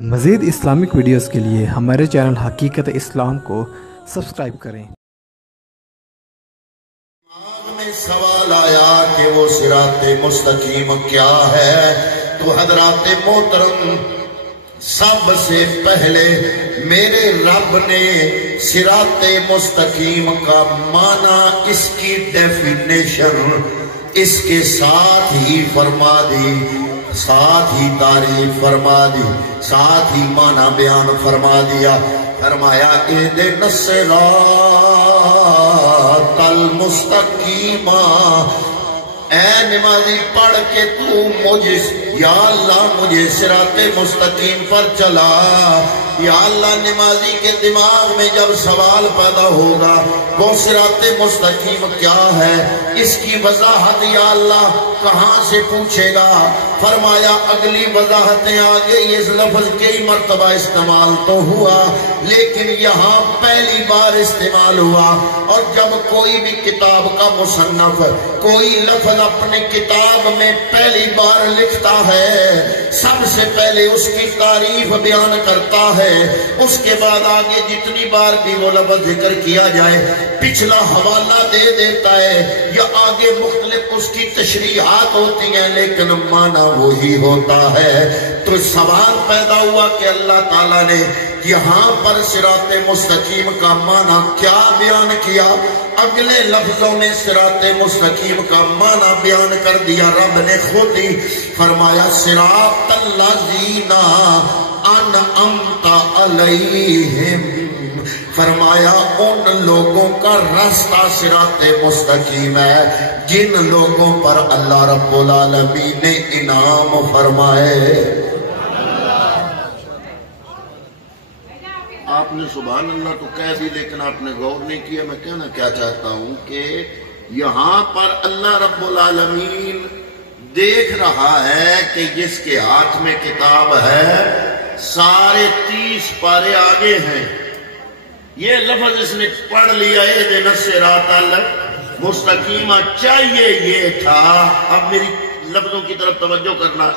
مزید Islamic videos کے لیے ہمارے چینل حقیقت اسلام کو سبسکرائب کریں۔ میں سوال آیا کہ وہ صراط مستقیم کیا ہے، تو حضرات محترم سب سے پہلے میرے رب نے صراط مستقیم کا معنی، اس کی ڈیفینیشن اس کے ساتھ ہی فرما دی، ساتھ ہی تعریف فرما دی، ساتھ ہی معنی بیان فرما دیا۔ فرمایا اہدنا الصراط المستقیم، اے نمازی پڑھ کے تو مجھے، یا اللہ مجھے صراط مستقیم پر چلا۔ یا اللہ نمازی کے دماغ میں جب سوال پیدا ہوگا وہ صراط مستقیم کیا ہے، اس کی وضاحت یا اللہ کہاں سے پوچھے گا؟ فرمایا اگلی وضاحتیں آگے اس لفظ کئی مرتبہ استعمال تو ہوا، لیکن یہاں پہلی بار استعمال ہوا۔ اور جب کوئی بھی کتاب کا مصنف کوئی لفظ اپنے کتاب میں پہلی بار لکھتا ہے، سب سے پہلے اس کی تعریف بیان کرتا ہے، اس کے بعد آگے جتنی بار بھی وہ لفظ ذکر کیا جائے پچھلا حوالہ دے دیتا ہے، یا آگے مختلف اس کی تشریحات ہوتی ہیں، لیکن معنی وہی ہوتا ہے۔ تو سوال پیدا ہوا کہ اللہ تعالیٰ نے یہاں پر صراط مستقیم کا معنی کیا بیان کیا؟ اگلے لفظوں میں صراط مستقیم کا معنی بیان کر دیا رب نے خود ہی۔ فرمایا صراط الذین انعمت علیہم، فرمایا ان لوگوں کا راستہ صراط مستقیم ہے جن لوگوں پر اللہ رب العالمین نے انعام فرمائے۔ آپ نے سبحان اللہ تو کہہ دی، لیکن آپ نے غور نہیں کیا۔ میں کہنا کیا چاہتا ہوں کہ یہاں پر اللہ رب العالمین دیکھ رہا ہے کہ جس کے ہاتھ میں کتاب ہے سارے 30 پارے آگے ہیں، یہ لفظ اس نے پڑھ لیا اہدنا الصراط المستقیم، چاہیے یہ تھا، اب میری لفظوں کی طرف توجہ کرنا،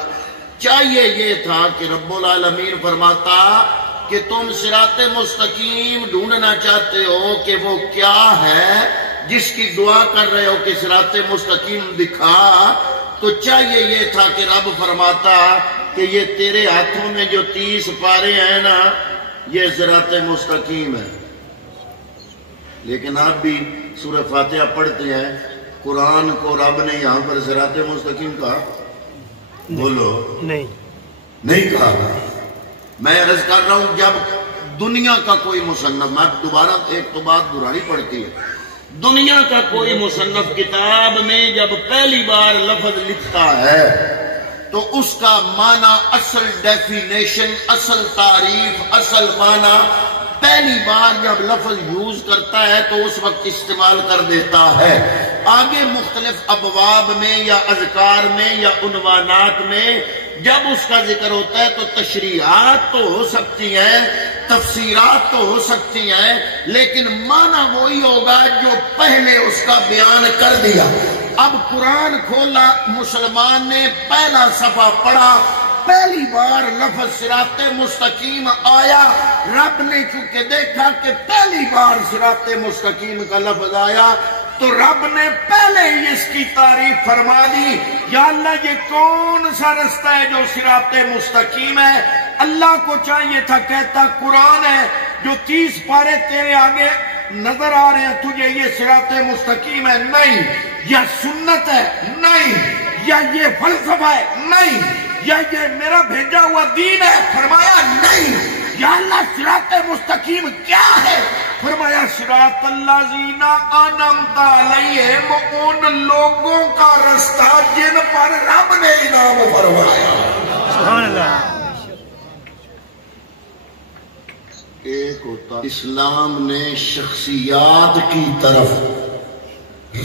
چاہیے یہ تھا کہ رب العالمین فرماتا کہ تم صراط مستقیم ڈھونڈنا چاہتے ہو کہ وہ کیا ہے، جس کی دعا کر رہے ہو کہ صراط مستقیم دکھا، تو چاہیے یہ تھا کہ رب فرماتا کہ یہ تیرے ہاتھوں میں جو 30 پارے ہیں نا، یہ صراط مستقیم ہے۔ لیکن آپ بھی سورہ فاتحہ پڑھتے ہیں، قرآن کو رب نے یہاں پر صراط مستقیم کہا؟ بولو نہیں کہا۔ میں عرض کر رہا ہوں جب دنیا کا کوئی مصنف، میں دوبارہ ایک تو بات دہرانی پڑتی ہے، دنیا کا کوئی مصنف کتاب میں جب پہلی بار لفظ لکھتا ہے تو اس کا معنی، اصل ڈیفینیشن، اصل تعریف، اصل معنی پہلی بار جب لفظ یوز کرتا ہے تو اس وقت استعمال کر دیتا ہے۔ آگے مختلف ابواب میں یا اذکار میں یا عنوانات میں جب اس کا ذکر ہوتا ہے تو تشریحات تو ہو سکتی ہیں، تفسیرات تو ہو سکتی ہیں، لیکن معنی وہی ہوگا جو پہلے اس کا بیان کر دیا۔ اب قرآن کھولا، مسلمان نے پہلا صفحہ پڑھا، پہلی بار لفظ صراط مستقیم آیا، رب نے چونکہ دیکھا کہ پہلی بار صراط مستقیم کا لفظ آیا تو رب نے پہلے ہی اس کی تعریف فرما دی۔ یا اللہ یہ کون سا رستہ ہے جو صراط مستقیم ہے؟ اللہ کو چاہیے تھا کہتا قرآن ہے جو 30 پارے تیرے آگے نظر آ رہے ہیں، تجھے یہ صراط مستقیم ہے؟ نہیں۔ یا سنت ہے؟ نہیں۔ یا یہ فلسفہ ہے؟ نہیں۔ یا یہ میرا بھیجا ہوا دین ہے؟ فرمایا نہیں۔ یا اللہ صراط مستقیم کیا ہے؟ فرمایا صراط الذین انعمت علیہم، ان لوگوں کا رستہ جن پر رب نے انعام فرمایا۔ سبحان اللہ۔ ایک ہوتا اسلام نے شخصیات کی طرف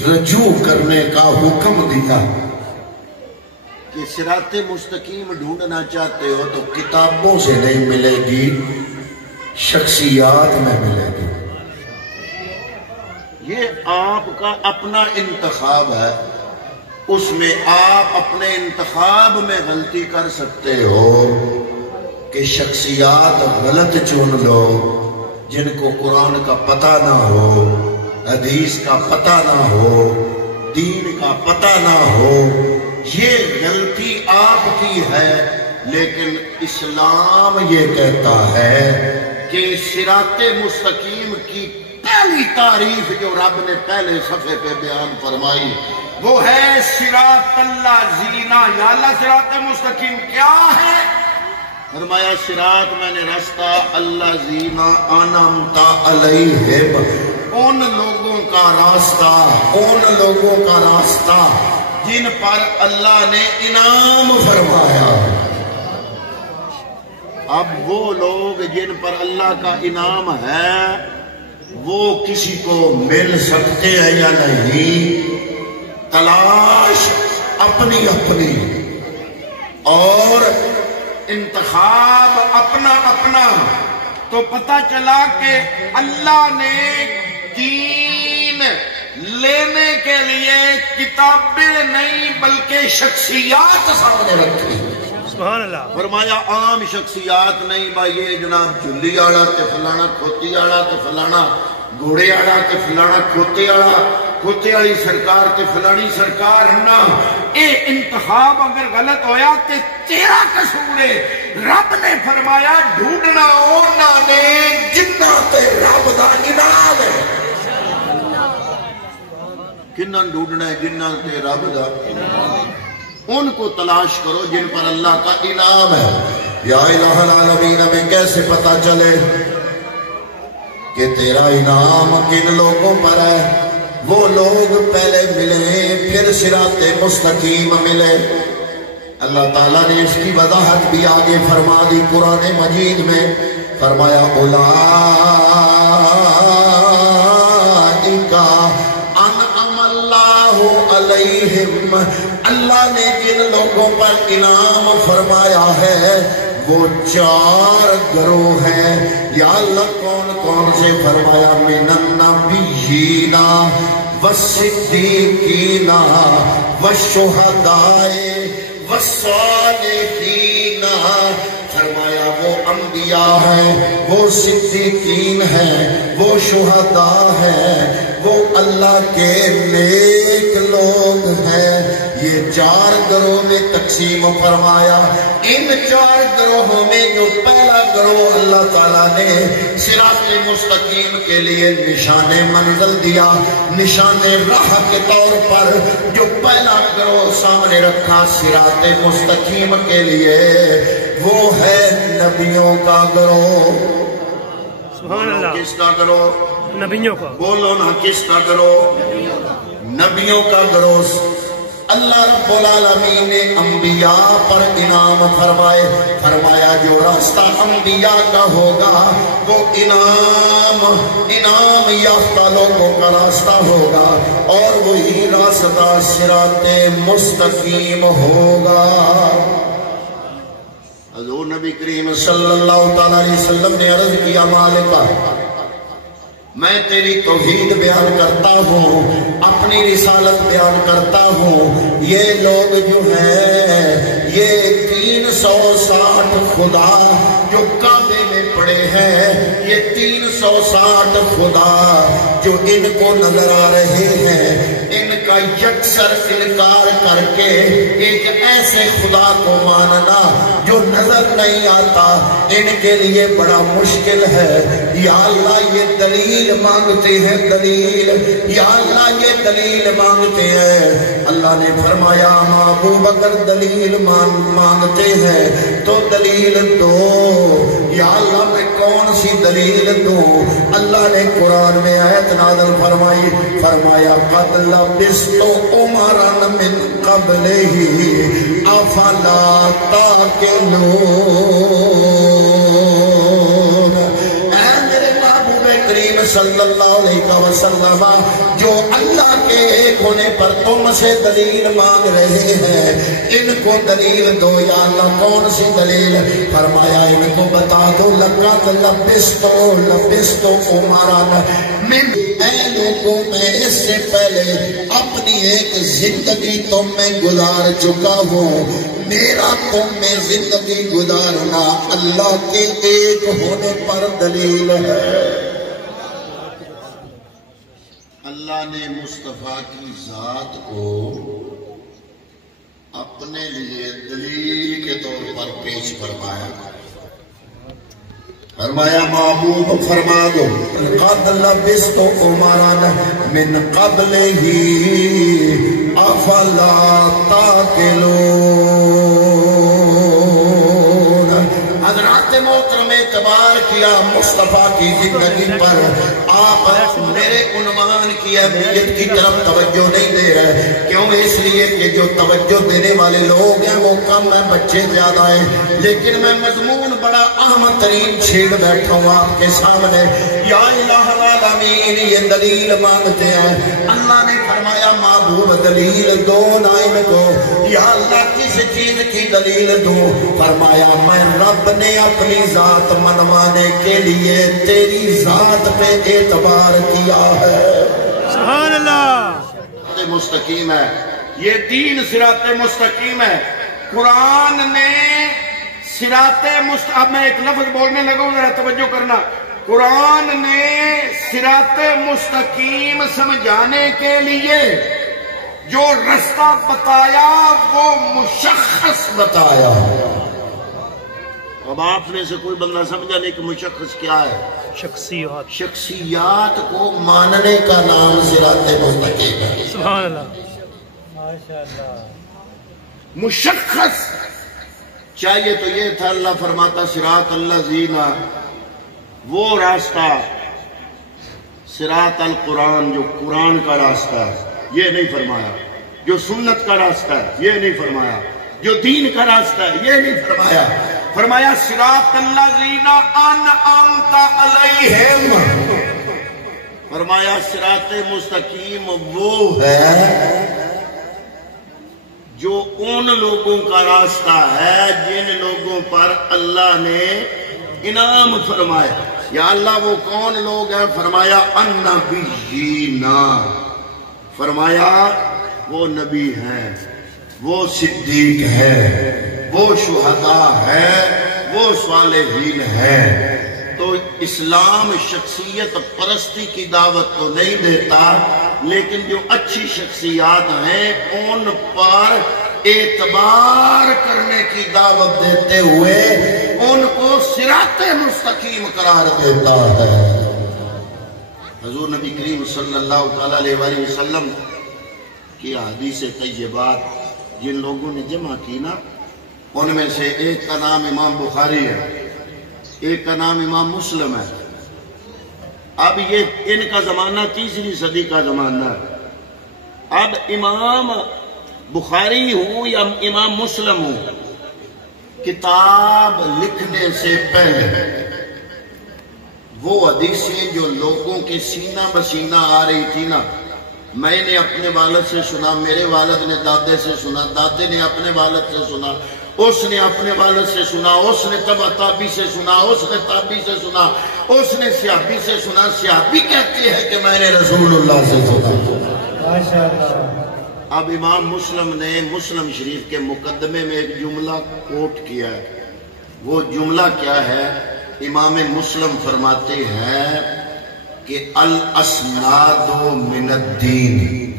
رجوع کرنے کا حکم دیا کہ صراط مستقیم ڈھونڈنا چاہتے ہو تو کتابوں سے نہیں ملے گی، شخصیات میں ملے گی۔ یہ آپ کا اپنا انتخاب ہے، اس میں آپ اپنے انتخاب میں غلطی کر سکتے ہو کہ شخصیات غلط چن لو، جن کو قرآن کا پتہ نہ ہو، حدیث کا پتہ نہ ہو، دین کا پتہ نہ ہو، یہ غلطی آپ کی ہے۔ لیکن اسلام یہ کہتا ہے کہ صراط مستقیم کی پہلی تعریف جو رب نے پہلے صفحے پہ بیان فرمائی وہ ہے صراط الذین، یا اللہ صراط مستقیم کیا ہے؟ فرمایا صراط میں نے راستہ الذین انعمت علیہم، ان لوگوں کا راستہ، ان لوگوں کا راستہ جن پر اللہ نے انعام فرمایا۔ اب وہ لوگ جن پر اللہ کا انعام ہے وہ کسی کو مل سکتے ہیں یا نہیں، تلاش اپنی اپنی اور انتخاب اپنا اپنا۔ تو پتہ چلا کہ اللہ نے دین لینے کے لیے کتابیں نہیں بلکہ شخصیات سامنے رکھی۔ سبحان اللہ۔ فرمایا عام شخصیات نہیں بھائی، یہ جناب جلی آڑا تے فلانا کھوتی آڑا تے فلانا گھوڑے آڑا تے فلانا کھوتے آڑا، کھوتے آڑی سرکار تے فلانی سرکار نہ۔ اے انتخاب اگر غلط ہویا تے تیرا قصور ہے۔ رب نے فرمایا ڈھونڈنا اونا نے جنہ تے رب دا انعام ہے۔ کنہ ڈھونڈنا ہے؟ جنہ تے رب دا، ان کو تلاش کرو جن پر اللہ کا انعام ہے۔ یا الہ العالمین، ہمیں کیسے پتا چلے کہ تیرا انعام کن لوگوں پر ہے؟ وہ لوگ پہلے ملے پھر صراط مستقیم ملے۔ اللہ تعالیٰ نے اس کی وضاحت بھی آگے فرما دی قرآن مجید میں، فرمایا علیہم، اللہ نے جن لوگوں پر انعام فرمایا ہے وہ 4 گروہ ہیں۔ یا اللہ کون کون سے؟ فرمایا من النبیین والصدیقین والشہداء والصالحین۔ فرمایا وہ انبیاء ہیں، وہ صدیقین ہیں، وہ شہداء ہیں، وہ اللہ کے نیک لوگ ہیں۔ یہ 4 گروہ میں تقسیم فرمایا۔ ان 4 گروہوں میں جو پہلا گروہ اللہ تعالیٰ نے صراط مستقیم کے لیے نشان منزل دیا، نشان راہ کے طور پر جو پہلا گروہ سامنے رکھا صراط مستقیم کے لیے، وہ ہے نبیوں کا گروہ۔ سبحان اللہ۔ کس کا گروہ؟ نبیوں کا۔ بولو نا کس کا گروہ؟ نبیوں کا گروہ۔ اللہ رب العالمین نے انبیاء پر انعام فرمائے، فرمایا جو راستہ انبیاء کا ہوگا وہ انعام یافتہ لوگوں کا راستہ ہوگا، اور وہی راستہ صراط مستقیم ہوگا۔ حضور نبی کریم صلی اللہ علیہ وسلم نے عرض کیا مالکہ میں تیری توحید بیان کرتا ہوں، اپنی رسالت بیان کرتا ہوں، یہ لوگ جو ہیں یہ 360 خدا جو کعبے میں پڑے ہیں، یہ 360 خدا جو ان کو نظر آ رہے ہیں، ان کا یکسر انکار کر کے ایک ایسے خدا کو ماننا جو نظر نہیں آتا ان کے لیے بڑا مشکل ہے۔ یا اللہ یہ دلیل مانگتے ہیں، دلیل، یا اللہ یہ دلیل مانگتے ہیں۔ اللہ نے فرمایا ابو بکر دلیل مانگتے ہیں تو دلیل دو۔ یا اللہ میں کون سی دلیل دوں؟ اللہ نے قرآن میں آیت نازل فرمائی، فرمایا قد لبثت عمرا من قبلہ افلا تعقلون۔ صلی اللہ علیہ وسلم جو اللہ کے ایک ہونے پر تم سے دلیل مانگ رہے ہیں، ان کو دلیل دو یا اللہ۔ کون سی دلیل؟ فرمایا ان کو بتا دو لقد لبستو عمرا من، اے لوگوں میں اس سے پہلے اپنی ایک زندگی تم میں گزار چکا ہوں۔ میرا تم میں زندگی گزارنا اللہ کے ایک ہونے پر دلیل ہے۔ اللہ نے مصطفیٰ کی ذات کو اپنے لیے دلیل کے طور پر پیش فرمایا۔ فرمایا معبود فرما دو قد لبست عمرا من قبل ہی افلا تعقلون۔ حضرات محترم اعتبار کیا مصطفیٰ کی زندگی پر، آپ میرے عنوان کی اہمیت کی طرف توجہ نہیں دے رہے۔ کیوں؟ اس لیے کہ جو توجہ دینے والے لوگ ہیں وہ کم ہیں، بچے زیادہ ہیں، لیکن میں مضمون بڑا اہم ترین چھیڑ بیٹھا ہوں آپ کے سامنے۔ یا الہ العالمین یہ دلیل مانگتے ہیں، اللہ نے فرمایا معبود دلیل دو نا ان کو۔ یا اللہ کس چیز کی دلیل دوں؟ فرمایا میں رب نے اپنی ذات منوانے کے لیے تیری ذات پہ اعتبار کیا ہے۔ سبحان اللہ۔ مستقیم ہے یہ دین، صراط مستقیم ہے۔ قرآن نے صراط مستقیم، اب میں ایک لفظ بولنے لگا ہوں ذرا توجہ کرنا۔ قرآن نے صراط مستقیم سمجھانے کے لیے جو رستہ بتایا وہ مشخص بتایا۔ اب آپ میں سے کوئی بندہ سمجھا نہیں کہ مشخص کیا ہے؟ شخصیات۔ شخصیات کو ماننے کا نام صراط مستقیم ہے۔ سبحان اللہ، ماشاءاللہ۔ مشخص چاہیے تو یہ تھا، اللہ فرماتا صراط الذین، وہ راستہ صراط القرآن جو قرآن کا راستہ ہے یہ نہیں فرمایا، جو سنت کا راستہ ہے یہ نہیں فرمایا، جو دین کا راستہ ہے یہ نہیں فرمایا۔ فرمایا صراط الذین انعمت علیہم، فرمایا صراط مستقیم وہ ہے جو ان لوگوں کا راستہ ہے جن لوگوں پر اللہ نے انعام فرمایا۔ یا اللہ وہ کون لوگ ہیں؟ فرمایا النبیین، فرمایا وہ نبی ہیں، وہ صدیق ہے، وہ شہداء ہے، وہ صالحین ہے۔ تو اسلام شخصیت پرستی کی دعوت تو نہیں دیتا، لیکن جو اچھی شخصیات ہیں ان پر اعتبار کرنے کی دعوت دیتے ہوئے ان کو صراط مستقیم قرار دیتا ہے۔ حضور نبی کریم صلی اللہ علیہ وآلہ وسلم کی حدیث طیبات جن لوگوں نے جمع کی نا، ان میں سے ایک کا نام امام بخاری ہے، ایک کا نام امام مسلم ہے۔ اب یہ ان کا زمانہ تیسری صدی کا زمانہ ہے۔ اب امام بخاری ہوں یا امام مسلم ہوں، کتاب لکھنے سے پہلے وہ حدیثیں جو لوگوں کے سینہ بسینہ آ رہی تھی نا، میں نے اپنے والد سے سنا، میرے والد نے دادے سے سنا، دادے نے اپنے والد سے سنا، اس نے اپنے والد سے سنا، اس نے تبع تابعی سے سنا، اس نے تابعی سے سنا، اس نے صحابی سے سنا۔ صحابی کہتے ہیں کہ میں نے رسول اللہ سے سنا۔ ماشاءاللہ۔ اب امام مسلم نے مسلم شریف کے مقدمے میں ایک جملہ کوٹ کیا ہے۔ وہ جملہ کیا ہے؟ امام مسلم فرماتے ہیں کہ الاسناد من الدین۔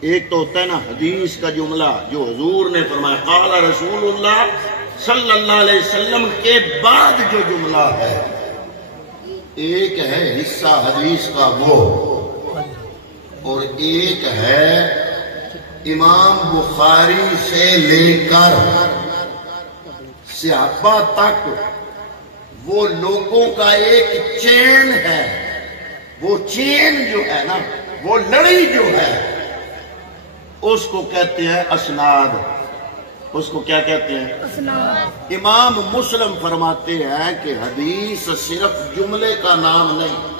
ایک تو ہوتا ہے نا حدیث کا جملہ جو حضور نے فرمایا قال رسول اللہ صلی اللہ علیہ وسلم کے بعد جو جملہ ہے، ایک ہے حصہ حدیث کا وہ، اور ایک ہے امام بخاری سے لے کر صحابہ تک وہ لوگوں کا ایک چین ہے۔ وہ چین جو ہے نا، وہ لڑی جو ہے، اس کو کہتے ہیں اسناد۔ اس کو کیا کہتے ہیں؟ اسناد۔ امام مسلم فرماتے ہیں کہ حدیث صرف جملے کا نام نہیں،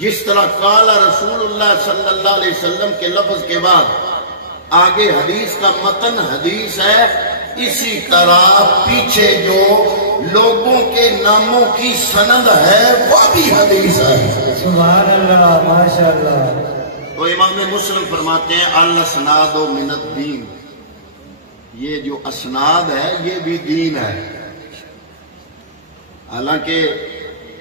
جس طرح قال رسول اللہ صلی اللہ علیہ وسلم کے لفظ کے بعد آگے حدیث کا متن حدیث ہے، اسی طرح پیچھے جو لوگوں کے ناموں کی سند ہے وہ بھی حدیث ہے۔ سبحان اللہ، ماشاءاللہ۔ تو امام مسلم فرماتے ہیں الاسناد من الدین، یہ جو اسناد ہے یہ بھی دین ہے۔ حالانکہ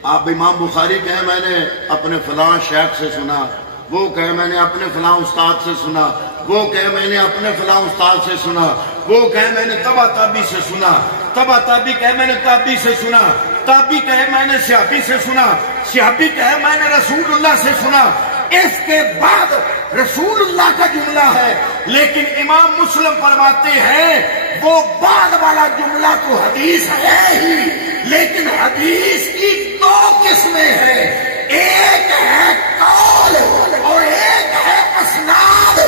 آپ امام بخاری کہیں میں نے اپنے فلاں شیخ سے سنا، وہ کہے میں نے اپنے فلاں استاد سے سنا، وہ کہے میں نے اپنے فلاں استاد سے سنا، وہ کہے میں نے تبع تابعی سے سنا، تبع تابعی کہے میں نے تابعی سے سنا، تابعی کہے میں نے صحابی سے سنا، صحابی کہے میں نے رسول اللہ سے سنا۔ اس کے بعد رسول اللہ کا جملہ ہے، لیکن امام مسلم فرماتے ہیں وہ بعد والا جملہ تو حدیث ہے ہی، لیکن حدیث کی دو قسمیں ہیں، ایک ہے قول اور ایک ہے اسناد۔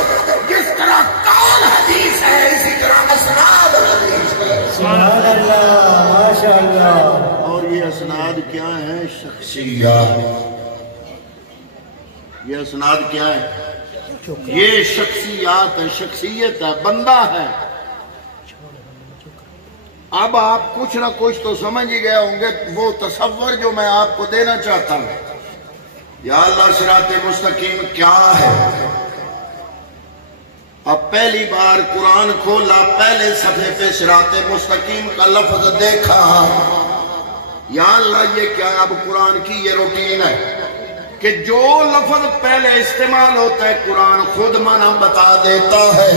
جس طرح قول حدیث ہے اسی طرح اسناد حدیث ہے۔ سبحان اللہ، ماشاءاللہ۔ اور یہ اسناد کیا ہے؟ شخصیات۔ یہ اسناد کیا ہے؟ یہ شخصیات ہے، شخصیت ہے، بندہ ہے۔ اب آپ کچھ نہ کچھ تو سمجھ ہی گئے ہوں گے وہ تصور جو میں آپ کو دینا چاہتا ہوں۔ یا اللہ صراط مستقیم کیا ہے؟ اب پہلی بار قرآن کھولا، پہلے صفحے پہ صراط مستقیم کا لفظ دیکھا، یا اللہ یہ کیا ہے؟ اب قرآن کی یہ روٹین ہے کہ جو لفظ پہلے استعمال ہوتا ہے قرآن خود معنی بتا دیتا ہے۔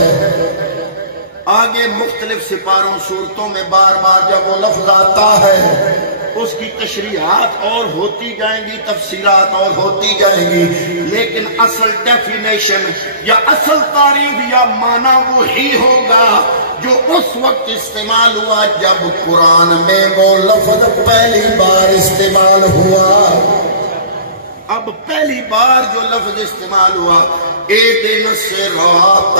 آگے مختلف سپاروں صورتوں میں بار بار جب وہ لفظ آتا ہے اس کی تشریحات اور ہوتی جائیں گی، تفسیرات اور ہوتی جائیں گی، لیکن اصل ڈیفینیشن یا اصل تعریف یا معنی وہی ہوگا جو اس وقت استعمال ہوا جب قرآن میں وہ لفظ پہلی بار استعمال ہوا۔ اب پہلی بار جو لفظ استعمال ہوا اِہْدِنَا الصِّرَاطَ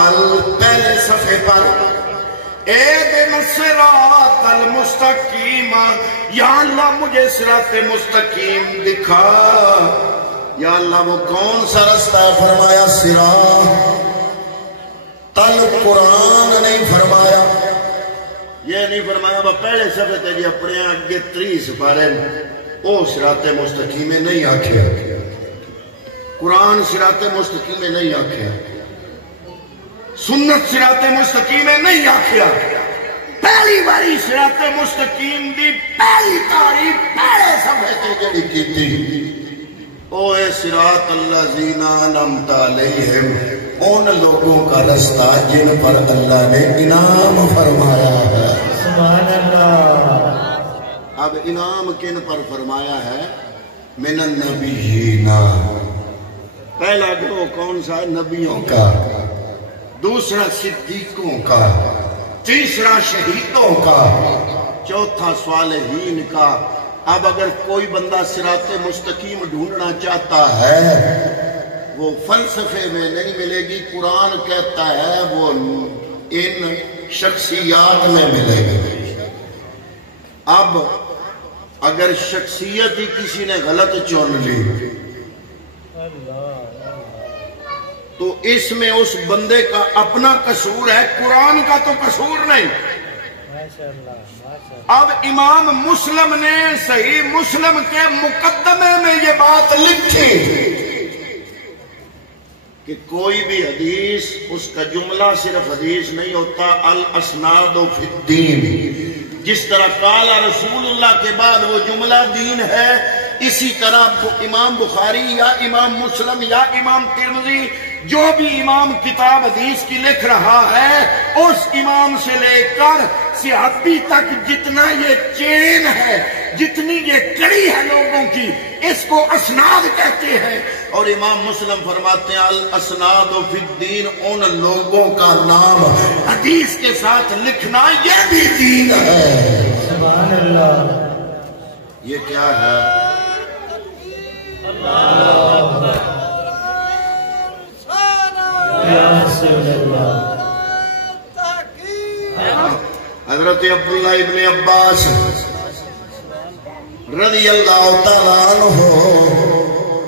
پہلے صفحے پر اِہْدِنَا الصِّرَاطَ الْمُسْتَقِيمَ، یا اللہ مجھے صراط مستقیم دکھا۔ یا اللہ وہ کون سا رستہ ہے؟ فرمایا صراط القرآن نہیں فرمایا، یہ نہیں فرمایا وہ پہلے صفحے تے جی اپنے آگے 30 پارے او صراط مستقیم میں نہیں آکھیا، قرآن صراط مستقیم میں نہیں آکھیا، سنت صراط مستقیم میں نہیں آکھیا۔ پہلی باری صراط مستقیم دی پہلی تعریف پہلے صفحے تے جڑی کیتی، او اے صراط الذین انعمت علیہم، ان لوگوں کا رستہ جن پر اللہ نے انعام فرمایا ہے۔ سبحان اللہ۔ اب انعام کن پر فرمایا ہے؟ من النبیین، پہلا گروہ کون سا؟ نبیوں کا، دوسرا صدیقوں کا، تیسرا شہیدوں کا، چوتھا صالحین کا۔ اب اگر کوئی بندہ صراط مستقیم ڈھونڈنا چاہتا ہے وہ فلسفے میں نہیں ملے گی، قرآن کہتا ہے وہ ان شخصیات میں ملے گی۔ اب اگر شخصیت ہی کسی نے غلط چن لی تو اس میں اس بندے کا اپنا قصور ہے، قرآن کا تو قصور نہیں۔ اب امام مسلم نے صحیح مسلم کے مقدمے میں یہ بات لکھی کہ کوئی بھی حدیث اس کا جملہ صرف حدیث نہیں ہوتا، الاسناد فی الدین۔ جس طرح قال رسول اللہ کے بعد وہ جملہ دین ہے، اسی طرح امام بخاری یا امام مسلم یا امام ترمذی جو بھی امام کتاب حدیث کی لکھ رہا ہے اس امام سے لے کر صحابی تک جتنا یہ چین ہے، جتنی یہ کڑی ہے لوگوں کی، اس کو اسناد کہتے ہیں۔ اور امام مسلم فرماتے ہیں الاسناد فی الدین، ان لوگوں کا نام حدیث کے ساتھ لکھنا یہ بھی دین ہے۔ سبحان اللہ۔ یہ کیا ہے؟ حضرت عبداللہ ابن عباس رضی اللہ تعالیٰ عنہ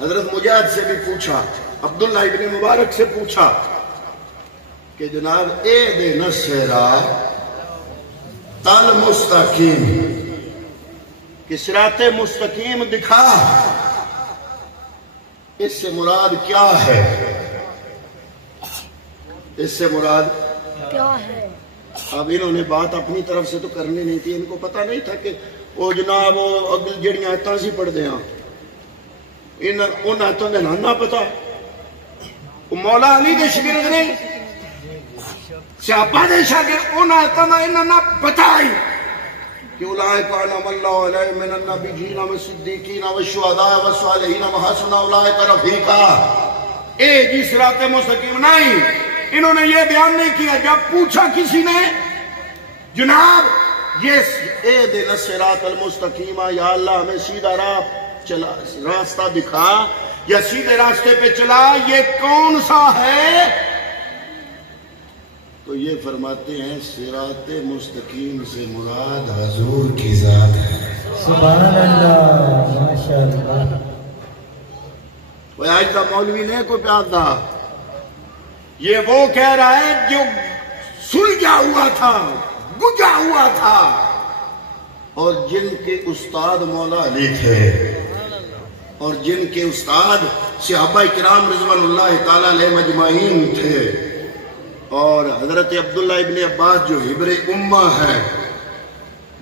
حضرت مجاہد سے بھی پوچھا، عبداللہ ابن مبارک سے پوچھا کہ جناب اہدنا الصراط المستقیم، کہ صراط مستقیم دکھا، اس سے مراد کیا ہے؟ اس سے مراد کیا ہے؟ اب انہوں نے بات اپنی طرف سے تو کرنی نہیں تھی، ان کو پتہ نہیں تھا کہ وہ جناب وہ اگل جڑیاں آیتاں سی پڑھ دے ہاں ان آیتوں نے نہ پتا، مولا علی دے شاگرد نے صحابہ دے شاگرد ان آیتوں نے انہوں نے پتا ہی کہ اولئک انعم اللہ علیہم من النبیین والصدیقین والشہداء والصالحین وحسن اولئک رفیقا، اے جی صراط مستقیم نہیں، انہوں نے یہ بیان نہیں کیا۔ جب پوچھا کسی نے جناب یہ اہدنا الصراط المستقیم، یا اللہ ہمیں سیدھا راستہ دکھا یا سیدھے راستے پہ چلا، یہ کون سا ہے؟ تو یہ فرماتے ہیں صراط مستقیم سے مراد حضور کی ذات ہے۔ سبحان اللہ، ماشاءاللہ۔ وہ آج کا مولوی نے کوئی پیار تھا، یہ وہ کہہ رہا ہے جو سلجھا ہوا تھا، گجا ہوا تھا، اور جن کے استاد مولا علی تھے اور جن کے استاد صحابہ کرام رضوان اللہ تعالی علیہ مجمعین تھے، اور حضرت عبداللہ ابن عباس جو حبر امہ ہے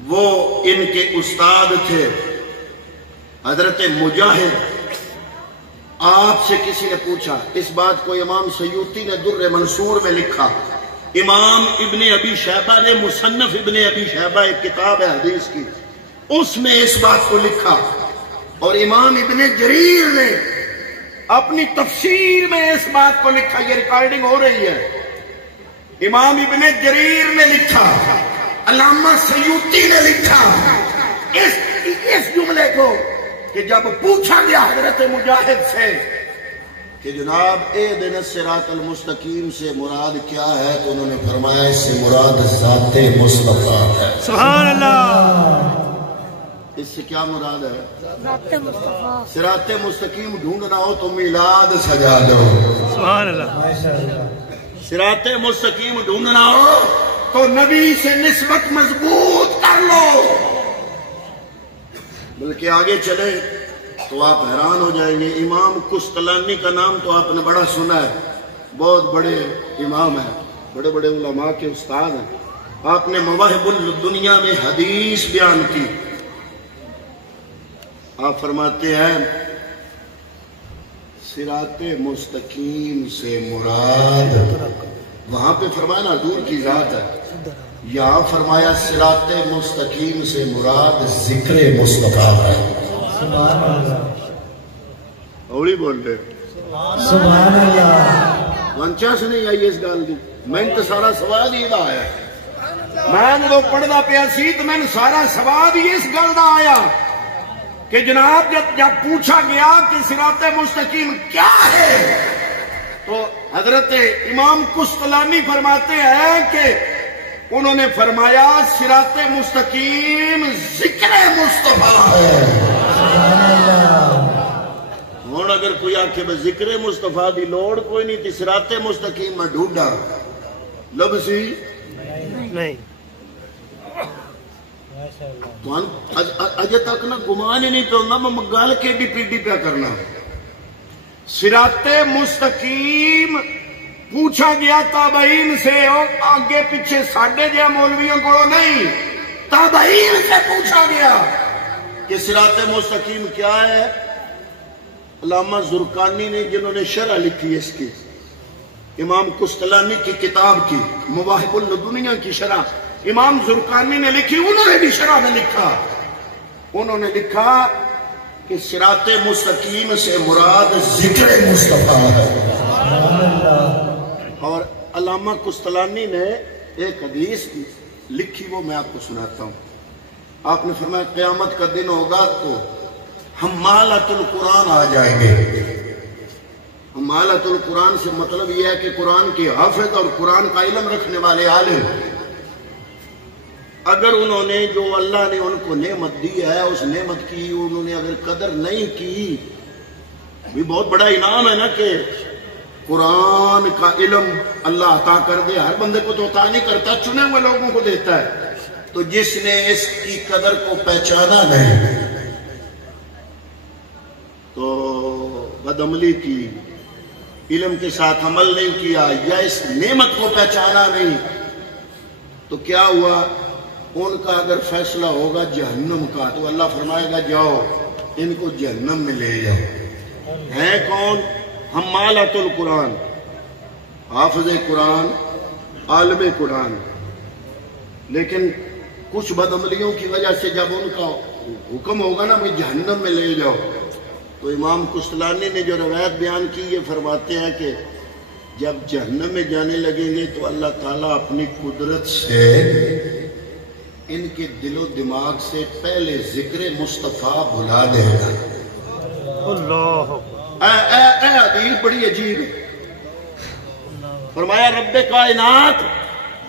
وہ ان کے استاد تھے۔ حضرت مجاہد، آپ سے کسی نے پوچھا، اس بات کو امام سیوطی نے در منصور میں لکھا، امام ابن ابی شیبہ نے مصنف ابن ابی شیبہ ایک کتاب ہے حدیث کی، اس میں اس بات کو لکھا، اور امام ابن جریر نے اپنی تفسیر میں اس بات کو لکھا، یہ ریکارڈنگ ہو رہی ہے، امام ابن جریر نے لکھا، علامہ سیوطی نے لکھا اس جملے کو کہ جب پوچھا گیا حضرت مجاہد سے کہ جناب اہدنا الصراط المستقیم سے مراد کیا ہے، تو انہوں نے فرمایا اس سے مراد ذات مصطفیٰ ہے۔ سبحان اللہ۔ اس سے کیا مراد ہے؟ ذات مصطفیٰ۔ صراط مستقیم ڈھونڈنا ہو تو میلاد سجا دو۔ سبحان اللہ۔ ماشاءاللہ۔ صراط مستقیم ڈھونڈنا ہو تو نبی سے نسبت مضبوط کر لو۔ بلکہ آگے چلے تو آپ حیران ہو جائیں گے، امام قسطلانی کا نام تو آپ نے بڑا سنا ہے، بہت بڑے امام ہیں، بڑے بڑے علماء کے استاد ہیں، آپ نے مواہب الدنیا میں حدیث بیان کی۔ آپ فرماتے ہیں صراط مستقیم سے مراد، وہاں پہ فرمایا نا حضور کی ذات ہے، یہاں فرمایا صراط مستقیم سے مراد ذکر مصطفیٰ ہے۔ سبحان اللہ، اولی بول رہے سبحان اللہ۔ ونچا سے نہیں آئی اس گال دی، میں نے تو سارا سواد ہی دا آیا، میں جو پڑھدا پیا سی تو میں نے سارا سواد ہی اس گل دا آیا کہ جناب جب پوچھا گیا کہ صراط مستقیم کیا ہے تو حضرت امام قسطلانی فرماتے ہیں کہ انہوں نے فرمایا صراط مستقیم ذکر مصطفیٰ ہے۔ ہوں اگر کوئی آکھے بس ذکر مصطفیٰ دی لوڑ کوئی نہیں تھی، صراط مستقیم میں ڈھونڈا لبسی نہیں، تو اجے تک نہ گمان ہی نہیں پہ ہونا، میں گل کے ڈی پی ڈی پہ کرنا۔ صراط مستقیم پوچھا گیا تابعین سے، اور آگے پیچھے ساڑھے جہاں مولویوں کو نہیں، تابعین سے پوچھا گیا کہ صراط مستقیم کیا ہے۔ علامہ زرقانی نے جنہوں نے شرح لکھی اس کی، امام قسطلانی کی کتاب کی مواہب الدنیا کی شرح امام زرقانی نے لکھی، انہوں نے بھی شرح میں لکھا، انہوں نے لکھا کہ صراط مستقیم سے مراد ذکر مصطفیٰ ہے۔ اور علامہ قسطلانی نے ایک حدیث لکھی، وہ میں آپ کو سناتا ہوں۔ آپ نے فرمایا قیامت کا دن ہوگا تو حمالۃ القرآن آ جائیں گے۔ حمالۃ القرآن سے مطلب یہ ہے کہ قرآن کے حافظ اور قرآن کا علم رکھنے والے عالم، اگر انہوں نے جو اللہ نے ان کو نعمت دی ہے اس نعمت کی انہوں نے اگر قدر نہیں کی بھی بہت بڑا انعام ہے نا کہ قرآن کا علم اللہ عطا کر دے. ہر بندے کو تو عطا نہیں کرتا, چنے ہوئے لوگوں کو دیتا ہے. تو جس نے اس کی قدر کو پہچانا نہیں تو بدعملی کی, علم کے ساتھ عمل نہیں کیا, یا اس نعمت کو پہچانا نہیں, تو کیا ہوا؟ ان کا اگر فیصلہ ہوگا جہنم کا تو اللہ فرمائے گا جاؤ ان کو جہنم میں لے جاؤ. ہے کون؟ حمالۃ القرآن, حافظ قرآن, عالم قرآن. لیکن کچھ بدعملیوں کی وجہ سے جب ان کا حکم ہوگا نا بھائی جہنم میں لے جاؤ, تو امام کستلانی نے جو روایت بیان کی یہ فرماتے ہیں کہ جب جہنم میں جانے لگیں گے تو اللہ تعالیٰ اپنی قدرت سے ان کے دل و دماغ سے پہلے ذکر مصطفیٰ بھلا دے گا. اللہ اے حدیث بڑی عجیب ہے. فرمایا رب کائنات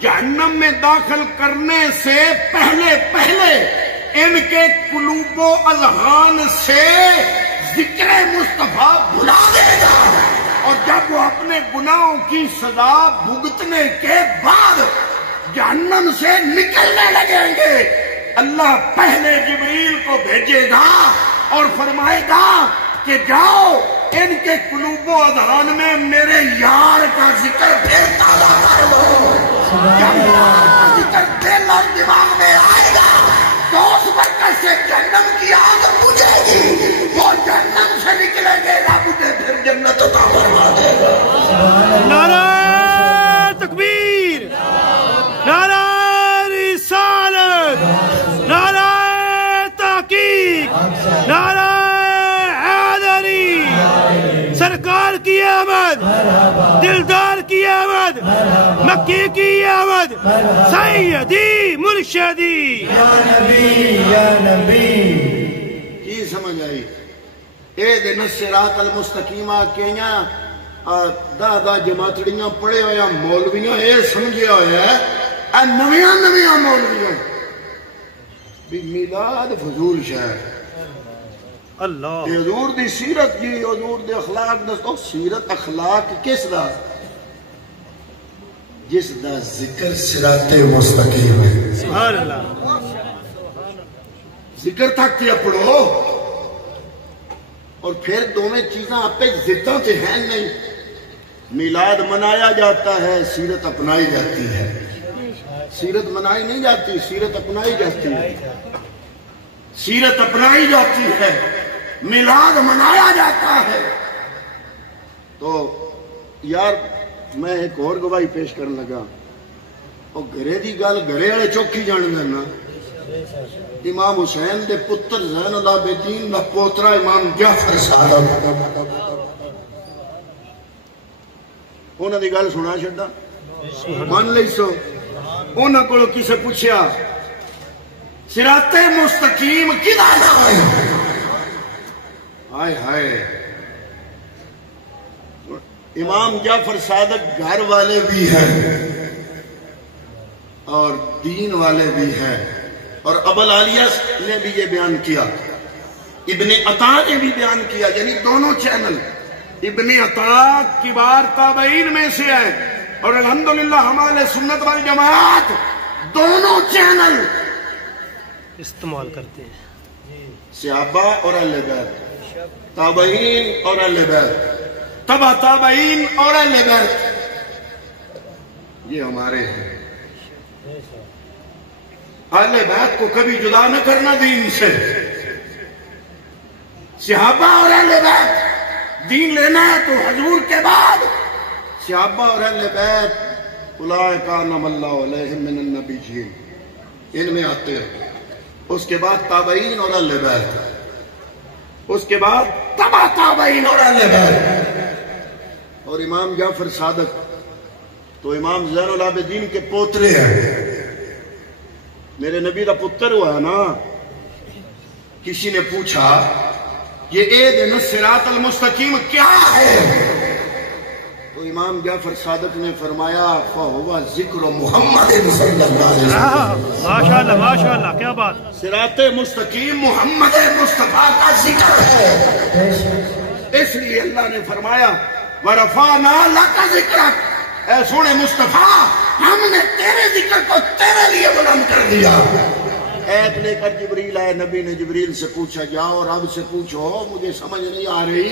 جہنم میں داخل کرنے سے پہلے ان کے قلوب و اذہان سے ذکر مصطفیٰ بھلا دے گا, اور جب وہ اپنے گناہوں کی سزا بھگتنے کے بعد جہنم سے نکلنے لگیں گے, اللہ پہلے جبریل کو بھیجے گا اور فرمائے گا کہ جاؤ ان کے قلوب و اذہان میں میرے یار کا ذکر بھیجتا کر دو. جب یار کا ذکر دل اور دماغ میں آئے گا تو اس برکت سے جہنم کی آگ بجھے گی, وہ جہنم سے نکلیں گے, رب نے پھر جنت عطا فرما دے گا. نعرہ تکبیر, نعرہ رسالت, نعرہ تحقیق, نعرہ حیدری, سرکار کی آمد, دلدار کی آمد, مکی کی آمد, سیدی مرشدی. یا نبی یا نبی. کی سمجھ آئی؟ اہدنا الصراط المستقیم کہیاں دا جماعتڑیاں پڑھے ہویا مولویاں اے سمجھے ہویا ہے اے نویاں مولویاں بھی میلاد فضول شہر. اللہ حضور دی سیرت جی, حضور دے اخلاق دستو. سیرت اخلاق کس دا؟ جس دا ذکر صراط مستقیم ہے. سبحان اللہ. ذکر تک کیا پڑھو, اور پھر دونوں چیزیں آپ پہ ضداں سے ہیں نہیں. میلاد منایا جاتا ہے, سیرت اپنائی جاتی ہے. سیرت منائی نہیں جاتی, سیرت اپنائی جاتی ہے. سیرت اپنائی جاتی ہے, میلاد منایا جاتا ہے. تو یار میں ایک اور گواہی پیش کرنے لگا, اور گھرے دی گل گھرے والے چوکی جان دینا. امام حسین دے پتر زین العابدین دا پوترا امام جعفر صادق, انہاں دی گل سنا چھڈا, مان لئی سو. انہاں کولوں کسے پوچھیا صراط مستقیم کدا نام ہے؟ ہائے ہائے, امام جعفر صادق گھر والے بھی ہیں اور دین والے بھی ہیں, اور ابو العالیہ نے بھی یہ بیان کیا, ابن عطا نے بھی بیان کیا, یعنی دونوں چینل. ابن عطا کبار تابعین میں سے ہے, اور الحمدللہ ہمارے سنت والجماعت دونوں چینل استعمال کرتے ہیں. صحابہ اور اہل بیت, تابعین اور اہل بیت, تبع تابعین اور اہل بیت, یہ ہمارے ہیں. اہل بیت کو کبھی جدا نہ کرنا دین سے. صحابہ اور اہل بیت دین لینا ہے تو حضور کے بعد صحابہ اور اہل بیت اولئک انعم اللہ علیہم من النبیین, ان میں آتے ہیں. اس کے بعد تابعین اور اہل بیت, اس کے بعد تبع تابعین اور اہل بیت. اور امام جعفر صادق تو امام زین العابدین کے پوترے ہیں. میرے نبی کا پتر ہوا نا. کسی نے پوچھا یہ اہدنا الصراط المستقیم کیا ہے, تو امام جعفر صادق نے فرمایا فَهُوَ ذِكْرُ محمد صلی اللہ علیہ وسلم. ماشاءاللہ ماشاءاللہ, کیا بات. صراط مستقیم محمد مصطفیٰ کا ذکر ہے. اس لیے اللہ نے فرمایا وَرَفَعْنَا لَكَ ذِكْرَكَ، اے سونے مصطفیٰ ہم نے تیرے ذکر کو تیرے لیے بلند کر دیا۔ ایت لے کر جبریل آئے، نبی نے جبریل سے پوچھا جاؤ رب سے پوچھو مجھے سمجھ نہیں آ رہی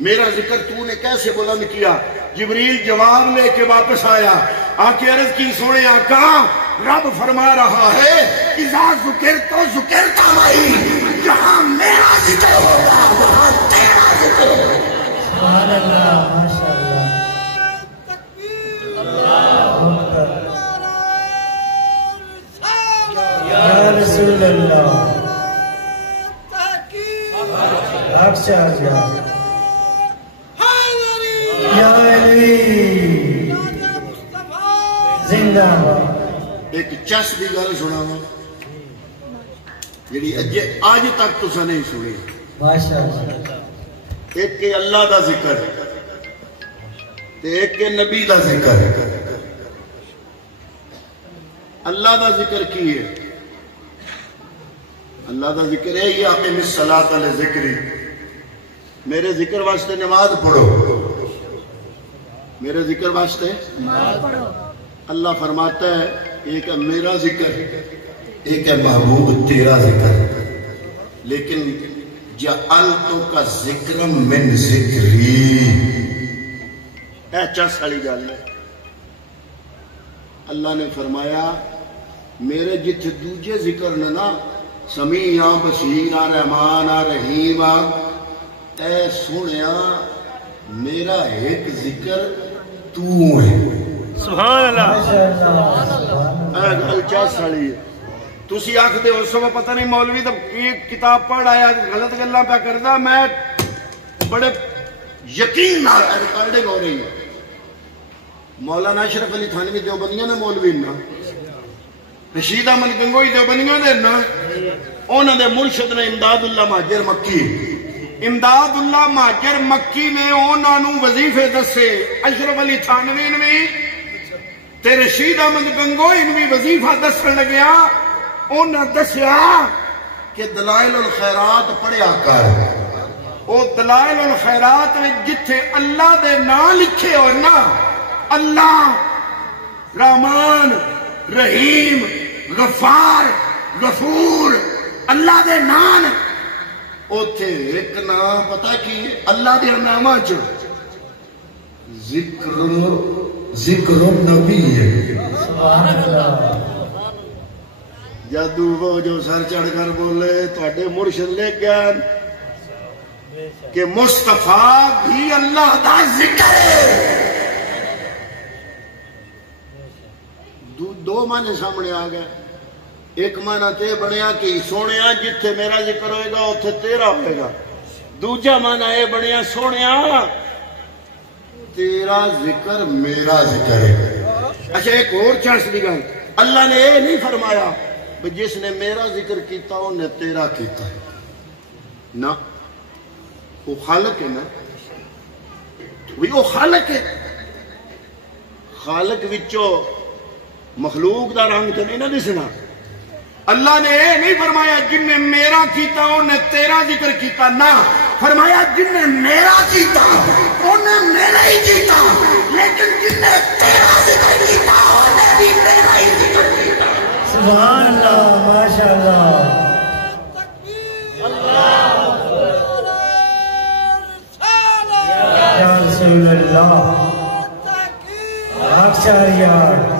میرا ذکر تو نے کیسے بلند کیا؟ جبریل جواب لے کے واپس آیا، آ کے عرض کی سونے آقا رب فرما رہا ہے اذا ذکرت ذکرت معی، جہاں میرا ذکر ہوگا وہاں تیرا ذکر ہوگا۔ سبحان اللہ، ماشاء اللہ، اللہ اکبر، یا رسول اللہ، اکشا جا یا علی زندہ باد۔ ایک چس دی گل سناواں جڑی اج تک تساں نہیں سنی، ماشاء اللہ، ایک کہ اللہ دا ذکر تے ایک کہ نبی دا ذکر۔ اللہ دا ذکر کی ہے؟ اللہ دا ذکر ہے یہ اقیم الصلاۃ لذکری، میرے ذکر واسطے نماز پڑھو، میرے ذکر واسطے نماز پڑھو۔ اللہ فرماتا ہے ایک ہے میرا ذکر، ایک ہے محبوب تیرا ذکر، لیکن جعلتک ذکرا من ذکری، اے چس والی گل ہے۔ اللہ نے فرمایا میرے جتھے دوجے ذکر نے نا سمیع بصیر رحمان رحیم، اے سونیا میرا ایک ذکر تو ہے۔ سبحان اللہ، اے گل چس والی ہے۔ تسی آکھ دے اس وقت پتہ نہیں مولوی تو یہ کتاب پڑھ آیا غلط گلاں پہ کردا، میں بڑے یقین نال ریکارڈنگ ہو رہی ہے۔ مولانا اشرف علی تھانوی دیوبندیاں نے مولوی نا، رشید احمد گنگوئی دیوبندیاں دے نا، انہاں دے مرشد نے امداد اللہ مہاجر مکی، امداد اللہ مہاجر مکی نے انہاں نوں وظیفے دسے، اشرف علی تھانوی نے بھی تے رشید احمد گنگوئی نے بھی وظیفہ دسن لگیا۔ انہاں دسیا کہ دلائل الخیرات پڑھیا کر، او دلائل الخیرات میں جتھے اللہ دے نام لکھے ہو نا، اللہ رحمان رحیم غفار غفور اللہ دے نام، اوتھے ایک نام پتہ کی اللہ دے ناماں چ ذکر النبی ہے۔ سبحان اللہ، جادو وہ جو سر چڑھ کر بولے تواڈے مرشد لے گیا کہ مصطفیٰ بھی اللہ دا ذکر ہے۔ دو معنی سامنے آ گئے، ایک معنی تے بنیا کہ سونیا جتھے میرا ذکر ہوئے گا اتھے تیرا ہوئے گا، دوجا معنی یہ بنیا سونیا تیرا ذکر میرا ذکر ہے۔ اچھا ایک اور چانس دی گل، اللہ نے یہ نہیں فرمایا جس نے میرا ذکر کیتا انہیں تیرا کیتا ہے، نہ وہ خالق ہے، نا وہ خالق ہے، خالق وچوں مخلوق دا رنگ تو نہیں نہ دسنا۔ اللہ نے یہ نہیں فرمایا جن نے میرا کیتا انہیں تیرا ذکر کیتا، نہ فرمایا جن نے میرا کیتا انہیں میرا ہی کیتا، لیکن جن نے تیرا ذکر کیتا انہیں بھی میرا ہی ذکر کیتا۔ سبحان اللہ، ماشاء اللہ، یا رسول اللہ، اکشا یار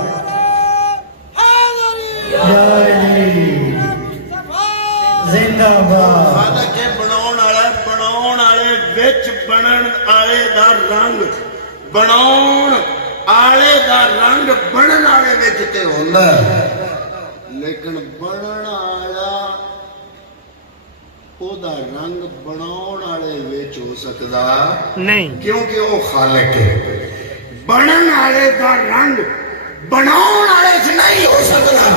یا علی زندہ باد۔ خالق بناؤن والے وچ بنن والے دا رنگ، بناؤن والے دا رنگ بنن والے وچ تے ہوندا ہے، لیکن بنن والا او دا رنگ بناؤن والے وچ ہو سکدا نہیں، کیونکہ وہ خالق ہے۔ بنن والے دا رنگ بناؤن والے وچ نہیں ہو سکدا،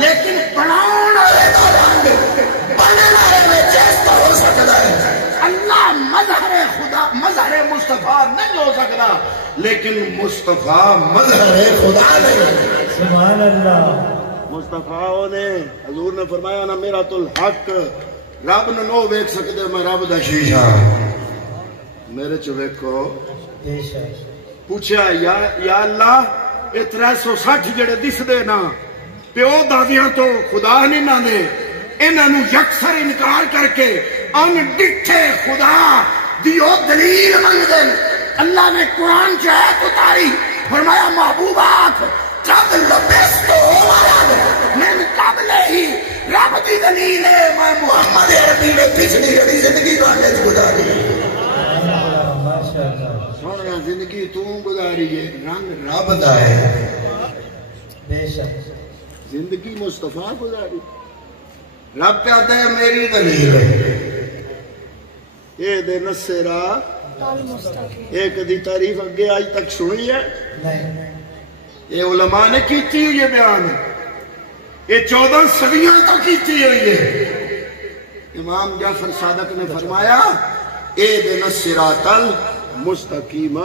لیکن بناؤن والے دا رنگ بنن والے وچ اس طرح ہو سکدا ہے۔ اللہ مظہر خدا مظہر مصطفیٰ نہیں ہو سکدا، لیکن مصطفیٰ مظہر خدا نہیں۔ سبحان اللہ، مصطفیٰ نے حضور نے فرمایا نا میرا تو الحق رب نو ویکھ سکدے، میں رب دا شیشہ میرے چ ویکھو بے شک پوچھا یا اللہ یہ 360 جڑے دس دے نا پیو دادیاں تو خدا نہیں نہ دے انہاں نو یکسر انکار کر کے ان ڈٹھے خدا دیو دلیل منگدن اللہ نے قرآن چ آیت اتاری فرمایا محبوبات قد لبستو من قبل ہی رب دی دلیل ہے میں محمد عربی میں پچھلی جڑی زندگی تواڈے گزاری سونا زندگی تو گزاری ہے رنگ رب دا ہے بے شک زندگی مصطفیٰ گزاری رب کہتا ہے میری دلیل ہے یہ دے نصرہ ایک دی تعریف اگے آج تک سنی ہے یہ علماء نے کیتی ہوئی یہ بیان یہ 14 صدیاں تو کیتی ہوئی ہے امام جعفر صادق نے فرمایا اہدنا الصراط المستقیم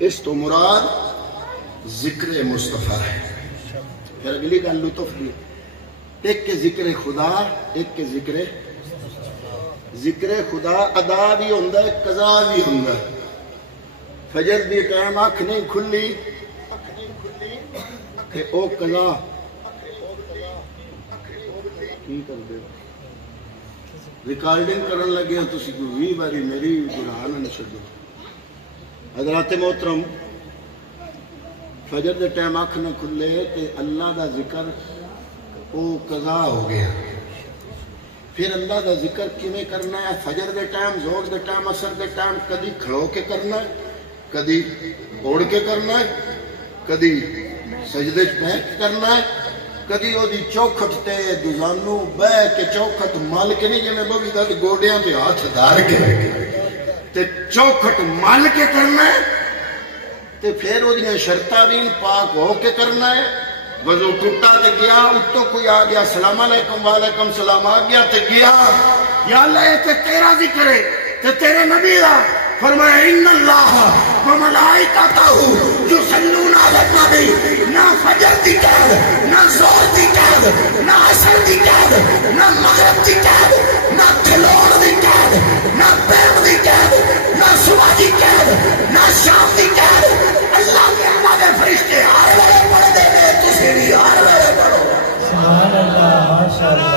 اس تو مراد ذکر مصطفیٰ ہے پھر اگلی گل لطف دی ایک کے ذکر خدا ایک کے ذکر خدا ادا بھی ہوندہ ہے قضا بھی ہوندہ ہے فجر دی ٹائم آنکھ نہیں کھلی کہ او قضا کی کر دے ریکارڈنگ کرن لگے ہیں تسی کو 20 باری میری گناہاں نہ چھڈو حضرات محترم فجر دے ٹائم آنکھ نہ کھلے تے اللہ دا ذکر او قضا ہو گیا پھر اللہ دا ذکر کیویں کرنا ہے فجر دے ٹائم زور دے ٹائم عصر دے ٹائم کدی کھڑو کے کرنا ہے کدی اوڑھ کے کرنا ہے کدی سجدے بیٹھ کرنا ہے کدی او دی چوکھٹ تے دوزانو بہ کے چوکھٹ مال کے نہیں جویں بوی دا گوڈیاں تے ہاتھ دھار کے تے چوکھٹ مال کے کرنا ہے تے پھر او دیاں شرطاں بھی پاک ہو کے کرنا ہے وضو ٹوٹا تے گیا اتو کوئی آ گیا السلام علیکم وعلیکم السلام آ گیا تے گیا یا اللہ یہ تے تیرا ذکر ہے تے تیرے نبی دا فرمایا ان اللہ و ملائکتہ یصلون علی النبی نہ فجر دی قید نہ ظہر دی قید نہ عصر دی قید نہ مغرب دی قید نہ تلوڑ دی قید نہ پیر دی قید نہ صبح دی قید نہ شام دی قید اللہ کے اللہ دے فرشتے ہر ویلے پڑھ دے تسی بھی ہر ویلے پڑھو سبحان اللہ ماشاءاللہ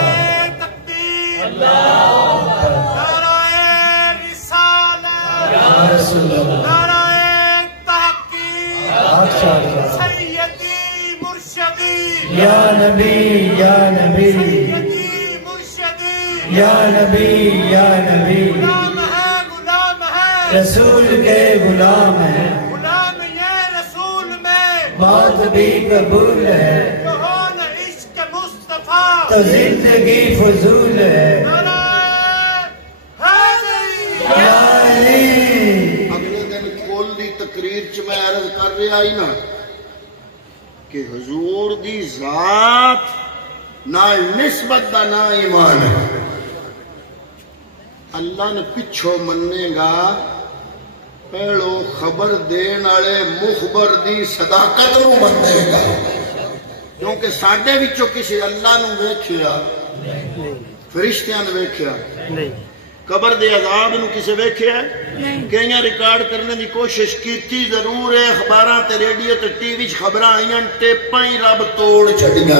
اللہ رسول اللہ سیدی مرشدی یا نبی یا نبی سیدی مرشدی یا نبی یا نبی غلام ہے رسول کے غلام ہیں غلام یہ رسول میں موت بھی قبول ہے جو ہو نہ عشق مصطفیٰ تو زندگی فضول ہے یا علی اگلے دن کول دی تقریر چ میں عرض کر رہا ہی نا کہ حضور دی ذات نہ نسبت دا نہ ایمان ہے اللہ نے پچھو مننے گا پہلو خبر دین والے مخبر دی صداقت نو مننے گا کیونکہ ساڈے وچوں کسی اللہ نو ویکھیا فرشتیاں نو ویکھیا نہیں قبر دے عذاب نو کسے ویکھیا ہے کئیاں ریکارڈ کرنے دی کوشش کیتی ضرور ہے اخباراں تے ریڈیو تے ٹی وی خبراں آئیاں ٹیپاں ہی رب توڑ چھڈیاں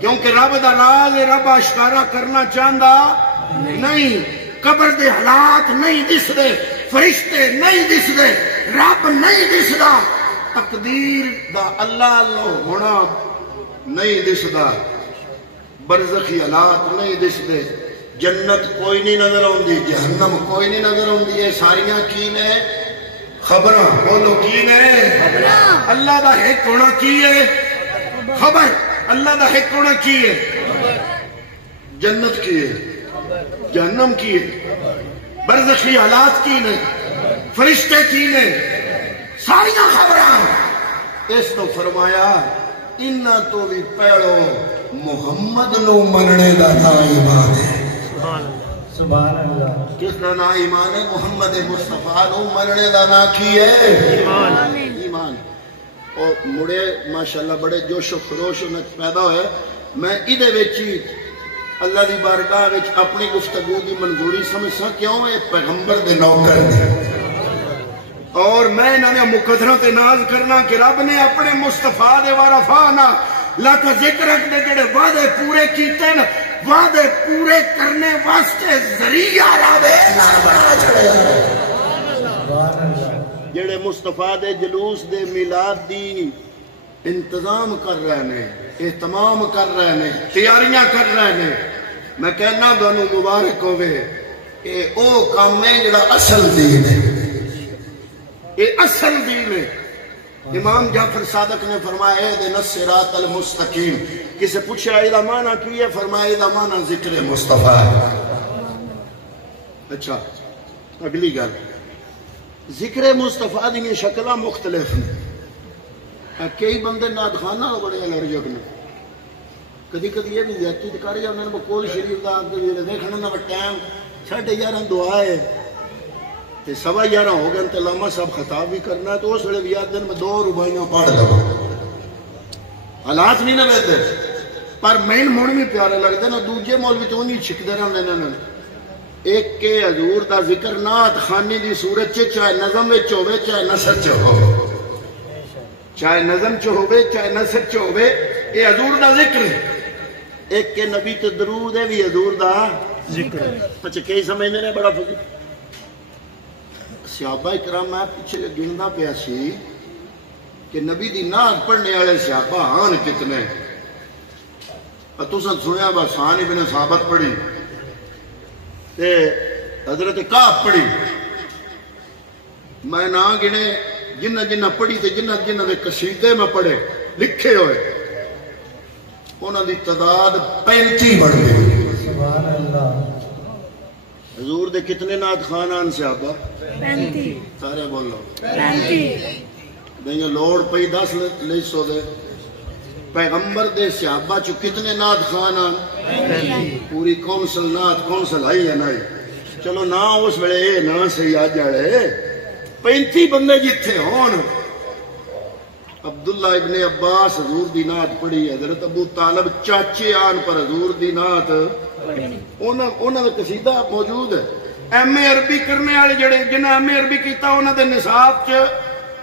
کیونکہ رب دا راز رب اشکارا کرنا چاہندا نہیں قبر دے حالات نہیں دسدے فرشتے نہیں دسدے رب نہیں دسدا تقدیر دا اللہ اللہ ہونا نہیں دسدا برزخی حالات نہیں دسدے جنت کوئی نہیں نظر آندی جہنم کوئی نہیں نظر آندی یہ ساریاں کی نے خبراں بولو کی نے اللہ دا حق ہونا کی ہے خبر اللہ دا حق ہونا کی ہے جنت کی ہے جہنم کی ہے برزخی حالات کی نے فرشتے کی نے ساریاں خبراں اس تو فرمایا انہاں تو بھی پہلو محمد نو مننے دا نا ایمان ہے سبحان اللہ کس دا نا ایمان ہے محمد مصطفیٰ نو مننے دا نا کی ہے ایمان اور مڑے ماشاءاللہ بڑے جوش و خروش پیدا ہوئے میں ادھے ویچی اللہ دی بارگاہ وچ اپنی گفتگو دی منظوری سمجھا کیوں ہے پیغمبر دے نوکر دے اور میں انہیں مقدروں تے ناز کرنا کہ رب نے اپنے مصطفیٰ دے وارفانا لاکھ ذکر دے جڑے وعدے پورے کیتے نا وعدے پورے کرنے واسطے ذریعہ راوے بنا چھڑے جڑے مصطفیٰ دے جلوس دے میلاد دی انتظام کر رہے ہیں اہتمام کر رہے ہیں تیاریاں کر رہے ہیں میں کہنا دونوں مبارک ہوئے اے او کام ہے جڑا اصل دین ہے یہ اصل دین ہے امام جعفر صادق نے فرمایا اہدنا الصراط المستقیم کسے پوچھا ایدہ معنی کی ہے فرمایا ایدہ معنی ذکر مصطفیٰ اچھا اگلی گل ذکر مصطفیٰ دی شکلہ مختلف ہیں کئی بندے نادخانہ ہو بڑے الرجک نے کدی کدی یہ بھی زیادتی کر یا انہوں نے بقول شریف دا دیکھنا نہ ٹائم 11:30 دعا ہے تے 11:15 ہو گئے تے علامہ صاحب خطاب بھی کرنا ہے تو اس ویلے بھی دن میں 2 رباعیاں پڑھ لگا حالات نہیں نہ بہتے پر مین مون بھی پیارے لگتے نا دوجے مولوی تو نہیں چھکتے رہتے ہیں ایک کے حضور دا ذکر نعت خانی دی صورت چاہے نظم وچ ہوے چاہے نثر چ ہوے چاہے نظم چ ہوے چاہے نثر چ ہوے اے حضور دا ذکر ہے ایک کے نبی تے درود ہے بھی حضور دا ذکر ہے اچھا کئی سمجھنے نے بڑا فضل صحابہ اکرام میں پیچھے گندا پیا سی کہ نبی دی نعت پڑھنے والے صحابہ ہاں کتنے تساں سنیا بس حسان ابن ثابت پڑھی تے حضرت کعب پڑھی میں نہ گنے جنہ جنہ پڑھی تے جنہ جنہ دے قصیدے میں پڑھے لکھے ہوئے انہوں دی تعداد 35 بڑھ گئی سبحان اللہ حضور دے کتنے نعت خانان صحابہ 35 سارے بولو 35 نہیں لوڑ پئی 10 لے سو دے پیغمبر دے صحابہ چو کتنے نعت خانان پوری کونسل نعت کونسل آئی ہے نائی چلو نہ اس ویلے اے نہ صحیح آ جاڑے 35 بندے جتھے ہون عبداللہ ابن عباس حضور دی نعت پڑھی حضرت ابو طالب چاچے آن پر حضور دی نعت انہاں دا قصیدہ موجود ہے ایم اے عربی کرنے والے جڑے جنہیں ایم اے عربی کیتا انہاں دے نصاب چ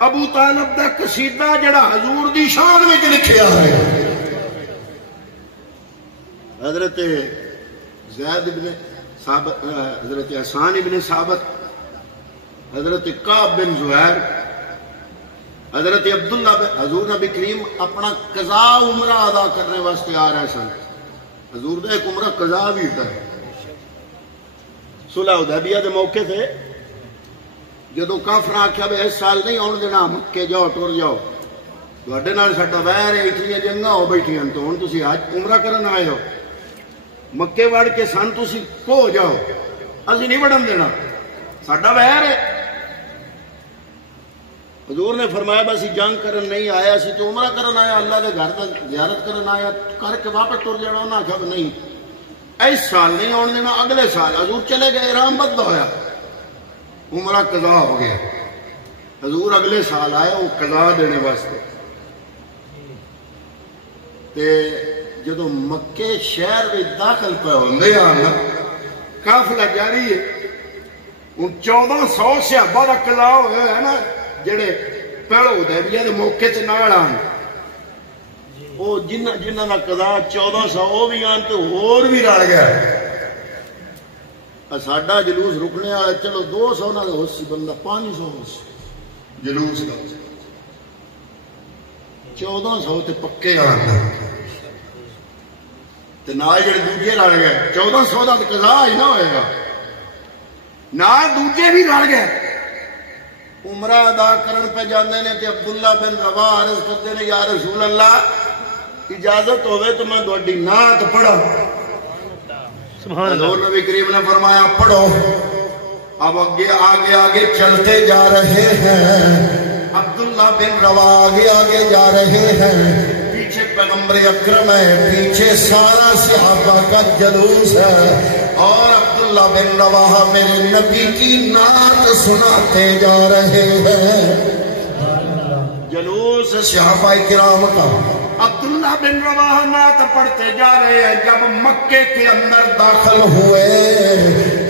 ابو طالب دا قصیدہ جڑا حضور دی شان وچ لکھیا ہے حضرت زید ابن ثابت حضرت حسان ابن ثابت حضرت کعب بن زہیر حضرت عبداللہ حضور نبی کریم اپنا قضا عمرہ ادا کرنے واسطے آ رہے سن حضور دا ایک عمرہ قضا بھی تھا صلح حدیبیہ دے موقع تھے جدو کافر آکھیا بے اس سال نہیں آن دینا مکے جاؤ ٹور جاؤ تواڈے نال ساڈا ویر ہے اتنی جنگاں ہو بیٹھیاں تو ہن تسی حج عمرہ کرن آئے ہو مکے وڑ کے سن تسی کھو جاؤ اسی نہیں وڑن دینا ساڈا ویر ہے حضور نے فرمایا بس جنگ کرن نہیں آیا سی تو عمرہ کرن آیا اللہ دے گھر دا زیارت کرن آیا کر کے واپس ٹر جانا انہاں آکھیا نہیں اس سال نہیں آن دینا اگلے سال حضور چلے گئے احرام بد ہویا عمرہ قضا ہو گیا حضور اگلے سال آئے وہ قضا دینے واسطے تے جدو مکے شہر میں داخل پہ ہوندے آنا قافلہ جاری ہے ان 1400 صحابہ دا قضا ہویا ہے نا جڑے پہلو حدیبیہ دے موقع تے نال آن او جنہ جنہ دا قضا 1400 او بھی آن تے اور بھی رل گیا ساڈا جلوس رکنے والا چلو 200 نہ ہو سی بندہ 500 ہو سی جلوس دا 1400 تے پکے آن تے نال جڑے دوجے رل گئے 1400 دا تے قضا ہی نہ ہوئے گا نال دوجے بھی رل گئے عمرہ ادا کرن پہ جاندے نے تے عبداللہ بن رواح عرض کرتے نے یا رسول اللہ اجازت ہوئے تو میں دوڑی نعت پڑھا حضور نبی کریم نے فرمایا پڑھو اب آگے آگے آگے چلتے جا رہے ہیں عبداللہ بن رواح آگے آگے جا رہے ہیں پیچھے پیغمبر اکرم ہے پیچھے سارا صحابہ کا جلوس ہے اور عبداللہ بن رواح میرے نبی کی نعت سناتے جا رہے ہیں جلوس صحابہ کرام کا عبداللہ بن رواح نعت پڑھتے جا رہے ہیں جب مکے کے اندر داخل ہوئے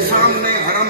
سامنے حرم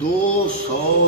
200